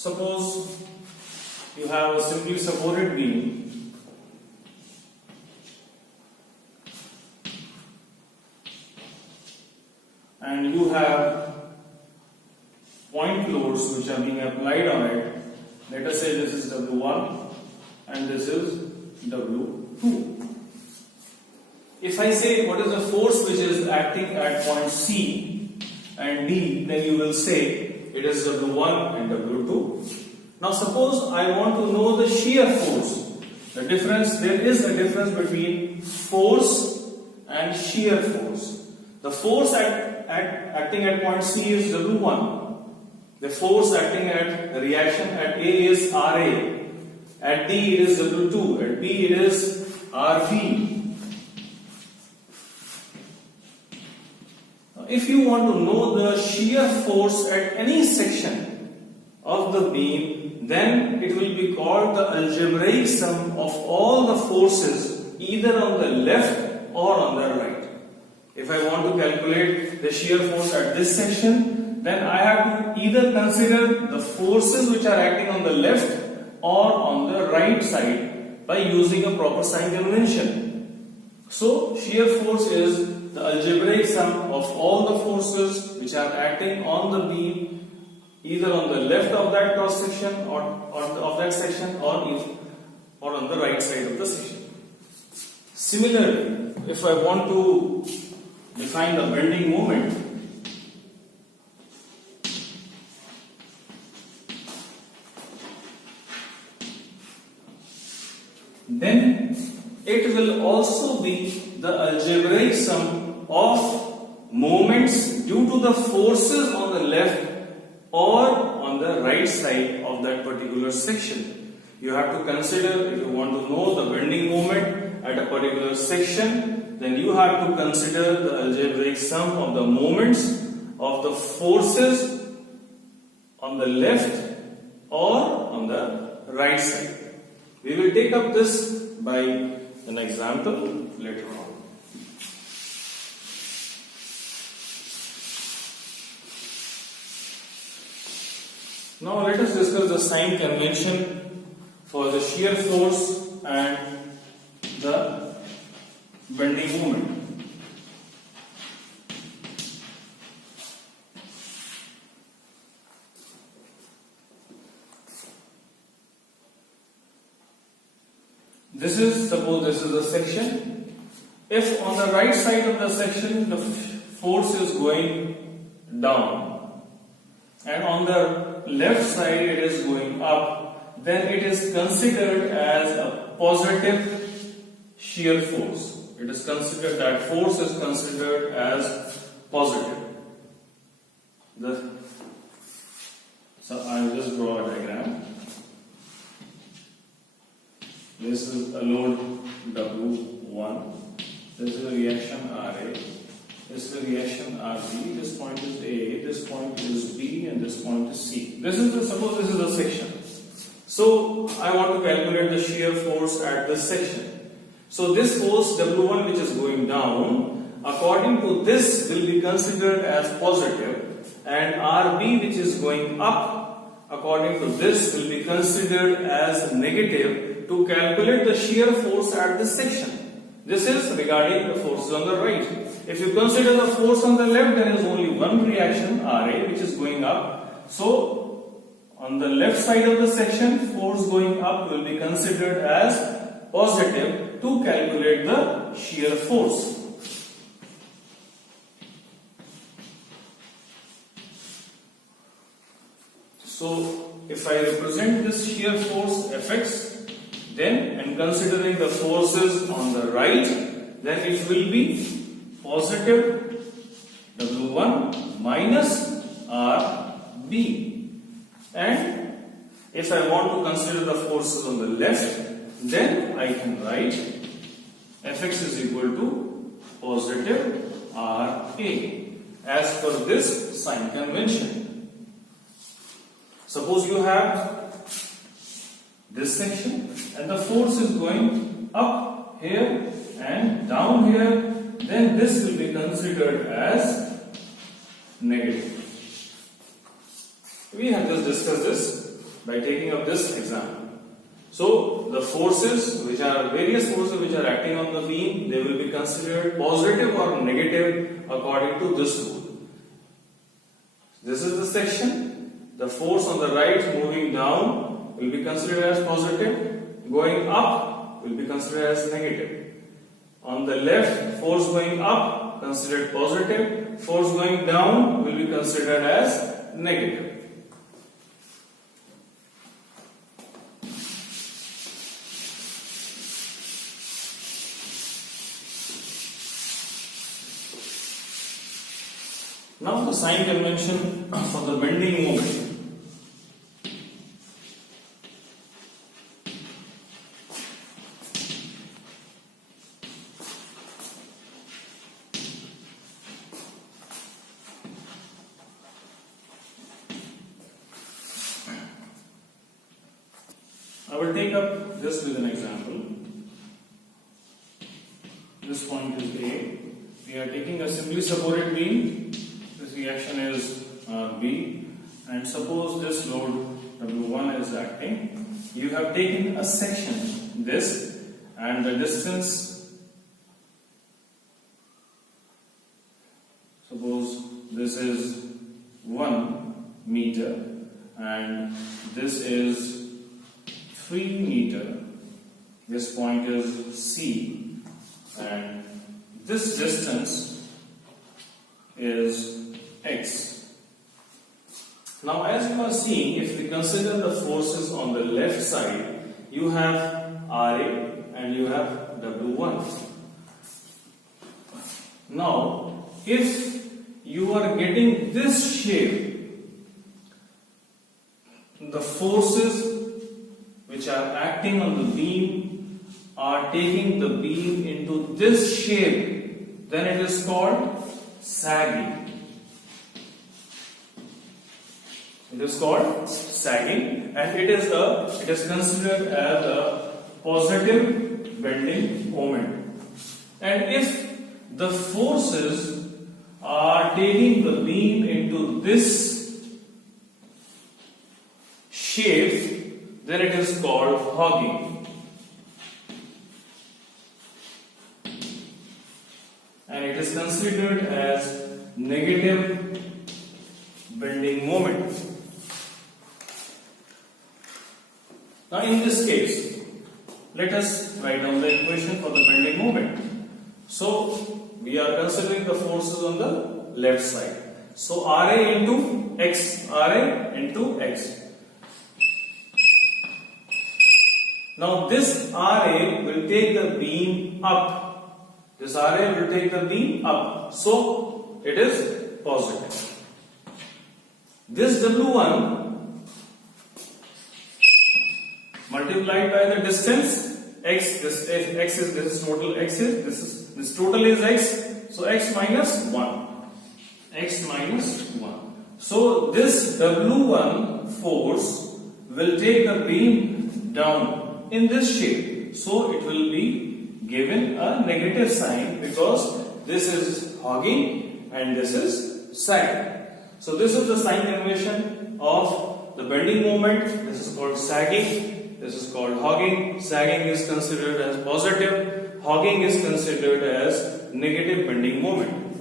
Suppose you have a simply supported beam and you have point loads which are being applied on it. Let us say this is W1 and this is W2. If I say what is the force which is acting at point C and D, then you will say it is W1 and W2. Now suppose I want to know the shear force. The difference, there is a difference between force and shear force. The force acting at point C is W1. The force acting at the reaction at A is RA. At D it is W2. At B it is RB. If you want to know the shear force at any section of the beam, then it will be called the algebraic sum of all the forces either on the left or on the right. If I want to calculate the shear force at this section, then I have to either consider the forces which are acting on the left or on the right side by using a proper sign convention. So shear force is the algebraic sum of all the forces which are acting on the beam either on the left of that cross section or of that section or on the right side of the section. Similarly, if I want to define the bending moment, then it will also be the algebraic sum of moments due to the forces on the left or on the right side of that particular section. You have to consider, if you want to know the bending moment at a particular section, then you have to consider the algebraic sum of the moments of the forces on the left or on the right side. We will take up this by an example later on. Now let us discuss the sign convention for the shear force and the bending moment. Suppose this is a section. If on the right side of the section the force is going down and on the left side it is going up, then it is considered as a positive shear force. It is considered, that force is considered as positive. So I will just draw a diagram. This is a load W1. This is a reaction RA. This is a reaction RB. This point is A. This point is B, and this point is C. Suppose this is a section. So I want to calculate the shear force at this section. So this force W1 which is going down, according to this, will be considered as positive, and RB which is going up, according to this, will be considered as negative to calculate the shear force at this section. This is regarding the forces on the right. If you consider the force on the left, there is only one reaction, RA, which is going up. So on the left side of the section, force going up will be considered as positive to calculate the shear force. So if I represent this shear force Fx, then and considering the forces on the right, then it will be positive W1 minus RB. And if I want to consider the forces on the left, then I can write Fx is equal to positive RA as per this sign convention. Suppose you have this section and the force is going up here and down here, then this will be considered as negative. We have just discussed this. by taking up this example. So the forces which are various forces which are acting on the beam, they will be considered positive or negative according to this rule. This is the section. The force on the right moving down will be considered as positive. Going up will be considered as negative. On the left, force going up considered positive. Force going down will be considered as negative. Now the sign convention for the bending moment. I will take up this with an example. This point is A. We are taking a simply supported beam. This reaction is B, and suppose this load W1 is acting. You have taken a section, this, and the distance, suppose this is 1 meter and this is 3 meter. This point is C, and this distance is X. Now, as you are seeing, if we consider the forces on the left side, you have RA and you have W1. Now, if you are getting this shape, the forces which are acting on the beam are taking the beam into this shape, then it is called sagging. It is called sagging, and it is considered as a positive bending moment. And if the forces are taking the beam into this shape, then it is called hogging. And it is considered as negative bending moment. Now in this case, let us write down the equation for the bending moment. So we are considering the forces on the left side. So RA into X, RA into X. Now this RA will take the beam up. This RA will take the beam up. So it is positive. This W1 multiplied by the distance X, this is total X is, this total is X, so X minus 1. X minus 1. So this W1 force will take the beam down in this shape. So it will be given a negative sign because this is hogging and this is sagging. So this is the sign convention of the bending moment. This is called sagging. This is called hogging. Sagging is considered as positive. Hogging is considered as negative bending moment.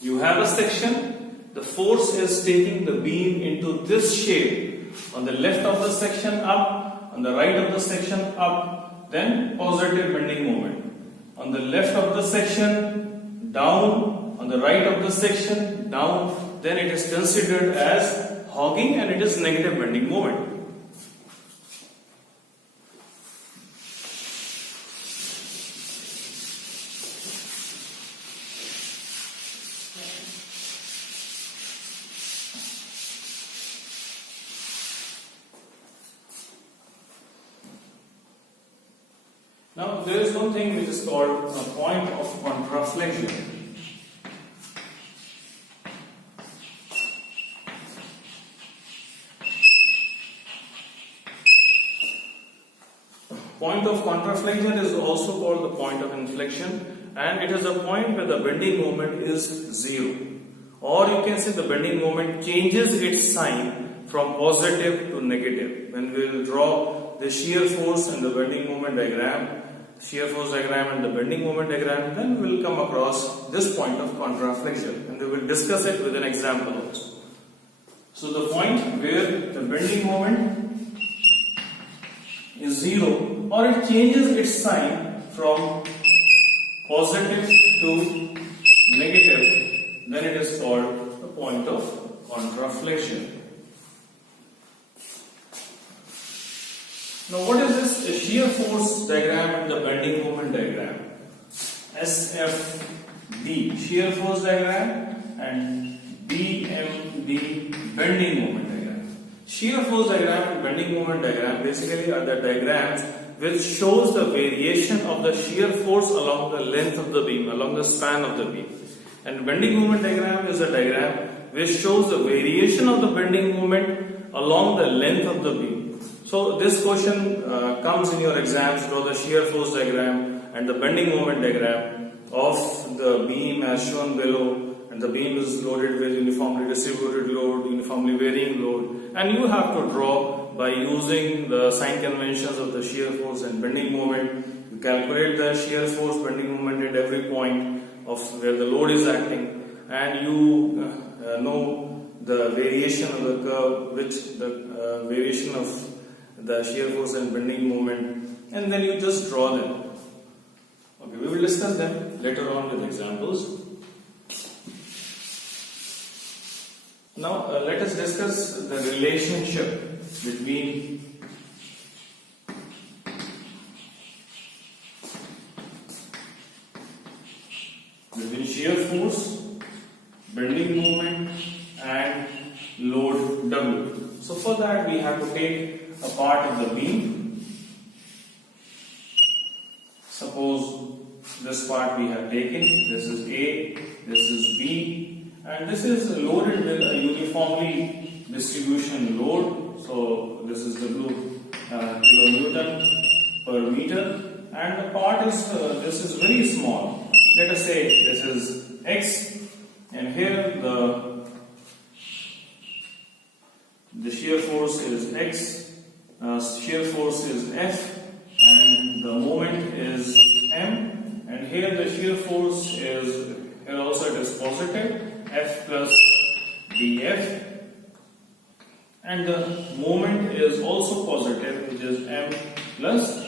You have a section. The force is taking the beam into this shape. On the left of the section up, on the right of the section up, then positive bending moment. On the left of the section down, on the right of the section down, then it is considered as hogging and it is negative bending moment. Now there is one thing which is called a point of contraflexion. Point of contraflexion is also called the point of inflection, and it is a point where the bending moment is zero. Or you can say the bending moment changes its sign from positive to negative. When we will draw the shear force and the bending moment diagram, shear force diagram and the bending moment diagram, then we will come across this point of contraflexion, and we will discuss it with an example also. So the point where the bending moment is 0 or it changes its sign from positive to negative, then it is called the point of contraflexion. Now what is this shear force diagram and the bending moment diagram? SFD, shear force diagram, and BMD, bending moment diagram. Shear force diagram and bending moment diagram basically are the diagrams which shows the variation of the shear force along the length of the beam, along the span of the beam. And bending moment diagram is a diagram which shows the variation of the bending moment along the length of the beam. So this question comes in your exams. Draw the shear force diagram and the bending moment diagram of the beam as shown below, and the beam is loaded with uniformly distributed load, uniformly varying load, and you have to draw by using the sign conventions of the shear force and bending moment. You calculate the shear force, bending moment at every point of where the load is acting, and you know the variation of the curve, which the variation of the shear force and bending moment, and then you just draw them. Okay, we will discuss them later on with examples. Now let us discuss the relationship between shear force, bending moment, and load W. So for that we have to take a part of the beam. Suppose this part we have taken, this is A, this is B, and this is loaded with a uniformly distribution load. So this is W kilonewton per meter, and the part is this is very small. Let us say this is X, and here the shear force is X. Shear force is F, and the moment is M, and here the shear force is, here also it is positive, F plus dF, and the moment is also positive, which is M plus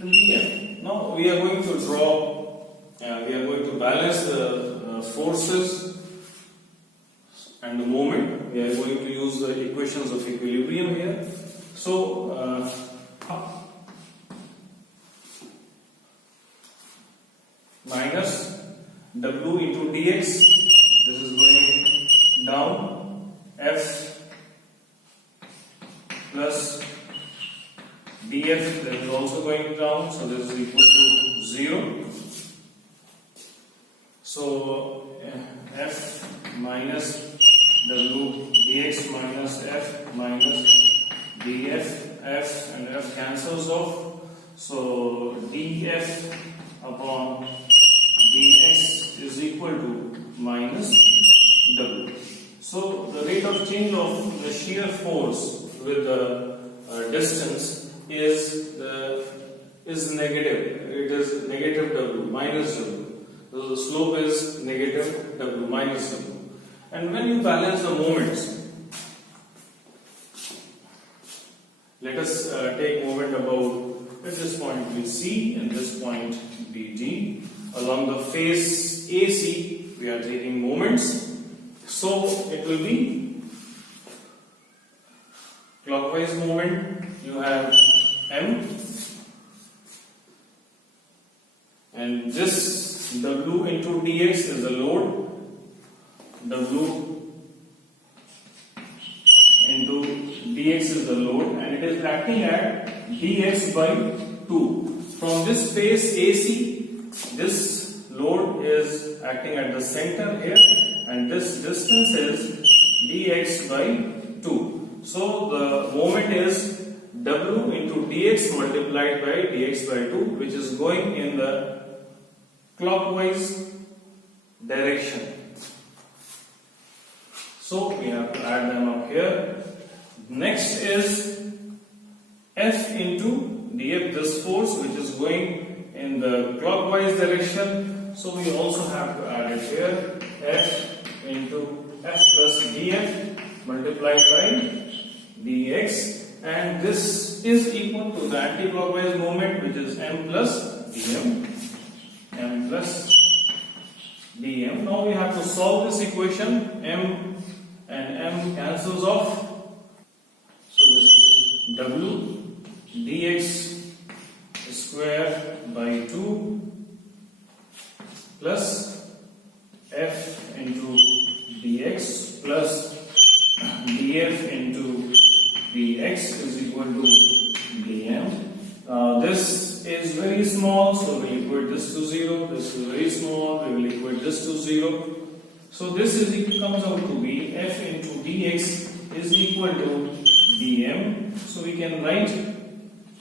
dF. Now we are going to draw, we are going to balance the forces and the moment. We are going to use the equations of equilibrium here. So minus W into dx, this is going down, F plus df, that is also going down, so this is equal to 0. So F minus W dx minus F minus df, F and F cancels off, so df upon dx is equal to minus W. So the rate of change of the shear force with the distance is negative. It is negative W, minus W. So the slope is negative W, minus W. And when you balance the moments, let us take moment about, at this point be C and this point be D. Along the face AC, we are taking moments. So it will be clockwise moment. You have M, and this W into dx is the load. W into dx is the load, and it is acting at dx by 2. From this face AC, this load is acting at the center here, and this distance is dx by 2. So the moment is W into dx multiplied by dx by 2, which is going in the clockwise direction. So we have to add them up here. Next is F into dF, this force which is going in the clockwise direction. So we also have to add it here. F into F plus dF multiplied by dx, and this is equal to the anti-clockwise moment, which is m plus dm. M plus dm. Now we have to solve this equation. M and m cancels off. So this is w dx square by 2 plus f into dx plus df into dx is equal to dm. This is very small, so we will equate this to 0. This is very small, we will equate this to 0. So this comes out to be f into dx is equal to dm. So we can write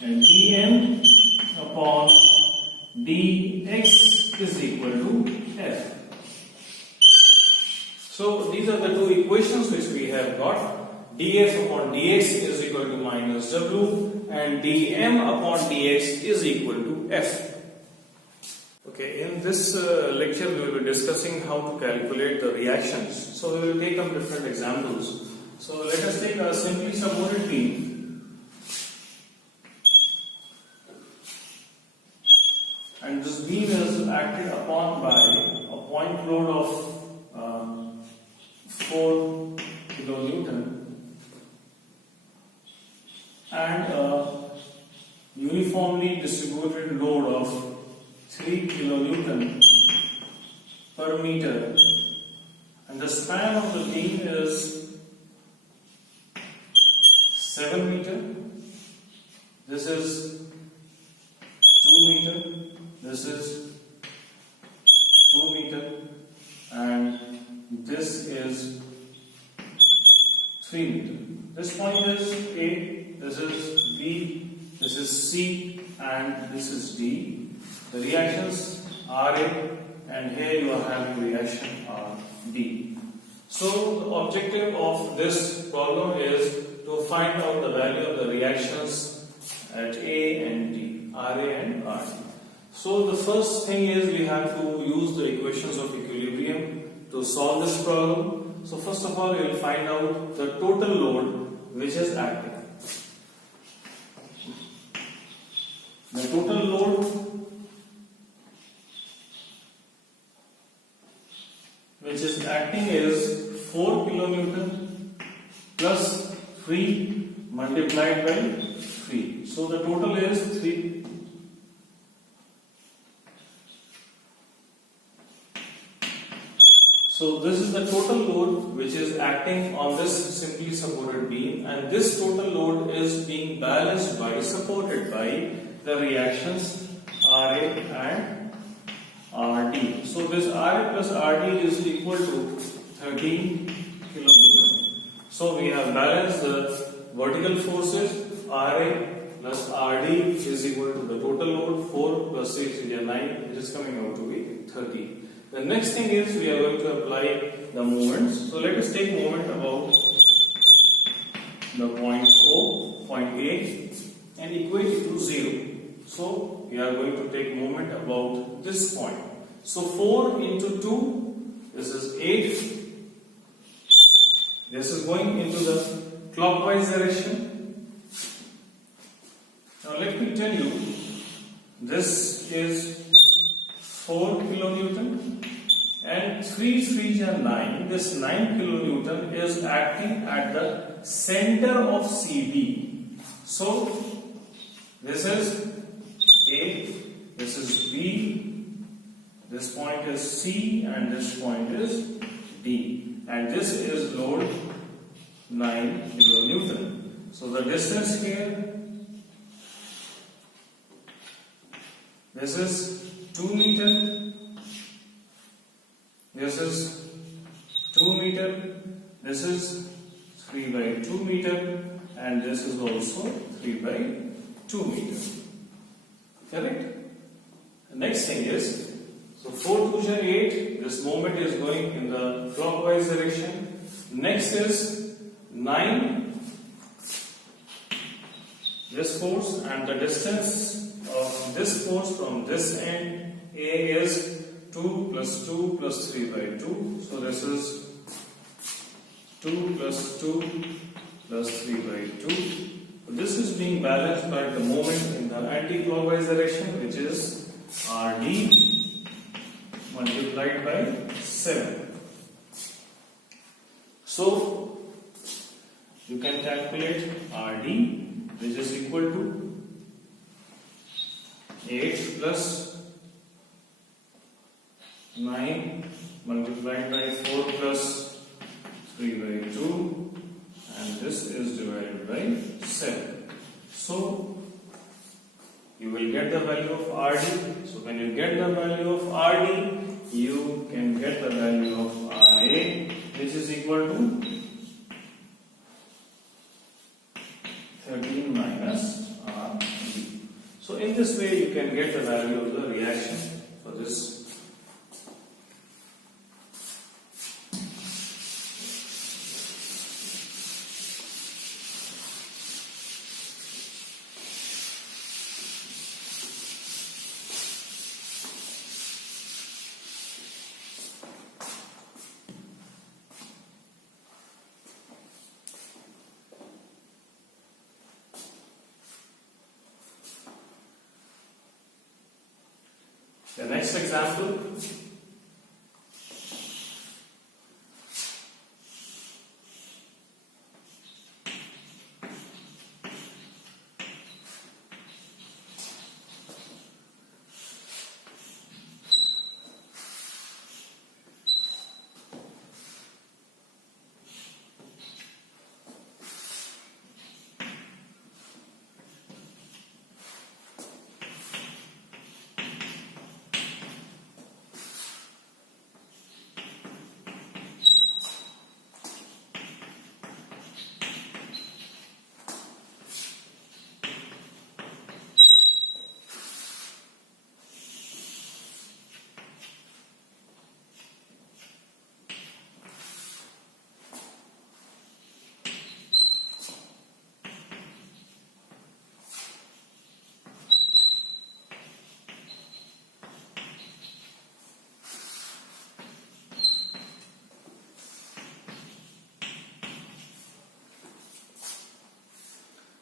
dm upon dx is equal to f. So these are the two equations which we have got. df upon dx is equal to minus w, and dm upon dx is equal to f. Okay, in this lecture we will be discussing how to calculate the reactions. So we will take up different examples. So let us take a simply supported beam, and this beam is acted upon by a point load of 4 kilonewton and a uniformly distributed load of 3 kilonewton per meter, and the span of the beam is 7 meter. This is 2 meter. This is 2 meter, and this is 3 meter. This point is A, this is B, this is C, and this is D. The reactions are A, and here you are having reaction D. So the objective of this problem is to find out the value of the reactions at A and D, RA and RD. So the first thing is we have to use the equations of equilibrium to solve this problem. So first of all, we will find out the total load which is acting. The total load which is acting is 4 kilonewton plus 3 multiplied by 3. So the total is 3. So this is the total load which is acting on this simply supported beam, and this total load is being balanced by, supported by the reactions RA and RD. So this RA plus RD is equal to 13 kilonewton. So we have balanced the vertical forces. RA plus RD is equal to the total load 4 plus 6 is 9. It is coming out to be 13. The next thing is we are going to apply the moments. So let us take moment about the point O, point A, and equate it to 0. So we are going to take moment about this point. So 4 into 2, this is 8. This is going into the clockwise direction. Now let me tell you, this is 4 kilonewton and 3 3 are 9. This 9 kilonewton is acting at the center of CD. So this is A, this is B, this point is C, and this point is D, and this is load 9 kilonewton. So the distance here, this is 2 meter, this is 2 meter, this is 3 by 2 meter, and this is also 3 by 2 meter. Correct? The next thing is, so 4 2 8, this moment is going in the clockwise direction. Next is 9 this force, and the distance of this force from this end A is 2 plus 2 plus 3 by 2. So this is 2 plus 2 plus 3 by 2. So this is being balanced by the moment in the anti-clockwise direction, which is RD multiplied by 7. So you can calculate RD, which is equal to 8 plus 9 multiplied by 4 plus 3 by 2, and this is divided by 7. So you will get the value of RD. So when you get the value of RD, you can get the value of RA, which is equal to 13 minus RD. So in this way you can get the value of the reaction for this. The next example,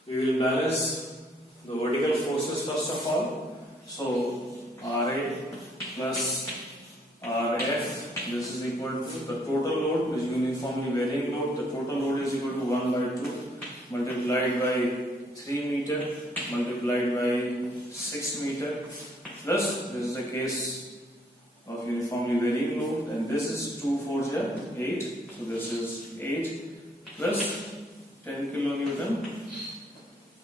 we will balance the vertical forces first of all. So RA plus RF, this is equal to the total load, which is uniformly varying load. The total load is equal to 1 by 2 multiplied by 3 meter multiplied by 6 meter, plus this is the case of uniformly varying load, and this is 2 4 8. So this is 8 plus 10 kilonewton.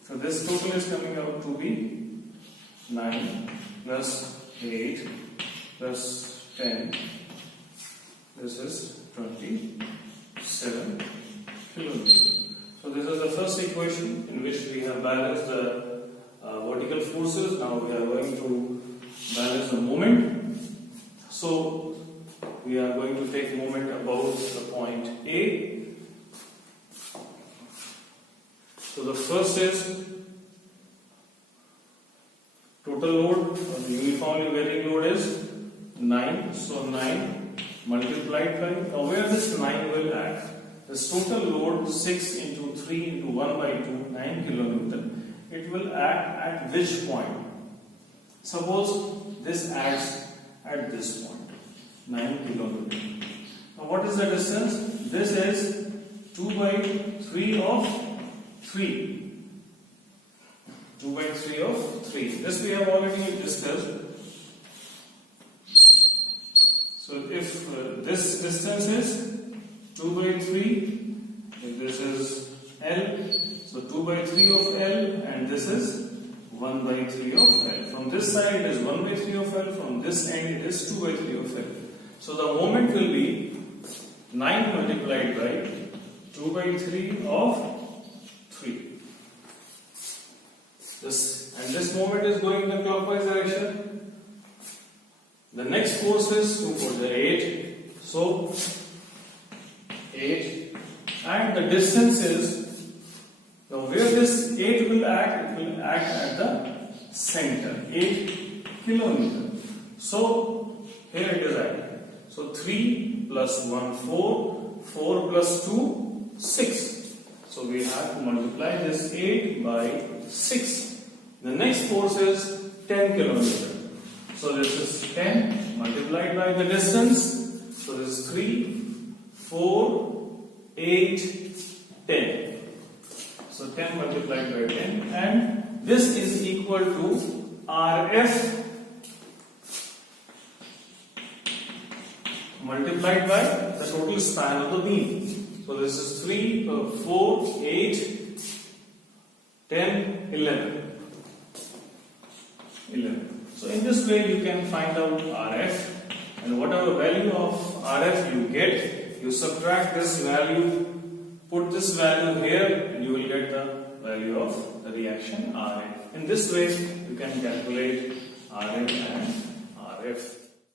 So this total is coming out to be 9 plus 8 plus 10. This is 27 kilonewton. So this is the first equation in which we have balanced the vertical forces. Now we are going to balance the moment. So we are going to take moment about the point A. So the first is total load, or the uniformly varying load is 9. So 9 multiplied by, now where this 9 will act? This total load 6 into 3 into 1 by 2, 9 kilonewton. It will act at which point? Suppose this acts at this point, 9 kilonewton. Now what is the distance? This is 2 by 3 of 3. 2 by 3 of 3. This we have already discussed. So if this distance is 2 by 3, if this is L, so 2 by 3 of L, and this is 1 by 3 of L. From this side it is 1 by 3 of L, from this end it is 2 by 3 of L. So the moment will be 9 multiplied by 2 by 3 of 3. This moment is going in the clockwise direction. The next force is 2 for the 8. So 8, and the distance is, now where this 8 will act, it will will act at the center, 8 kilometer. So here it is acting. So 3 plus 1, 4, 4 plus 2, 6. So we have to multiply this 8 by 6. The next force is 10 kilometer. So this is 10 multiplied by the distance. So this is 3, 4, 8, 10. So 10 multiplied by 10, and this is equal to RF multiplied by the total span of the beam. So this is 3, 4, 8, 10, 11. So in this way you can find out RF, and whatever value of RF you get, you subtract this value, put this value here, and you will get the value of the reaction RF. In this way you can calculate RM and RF.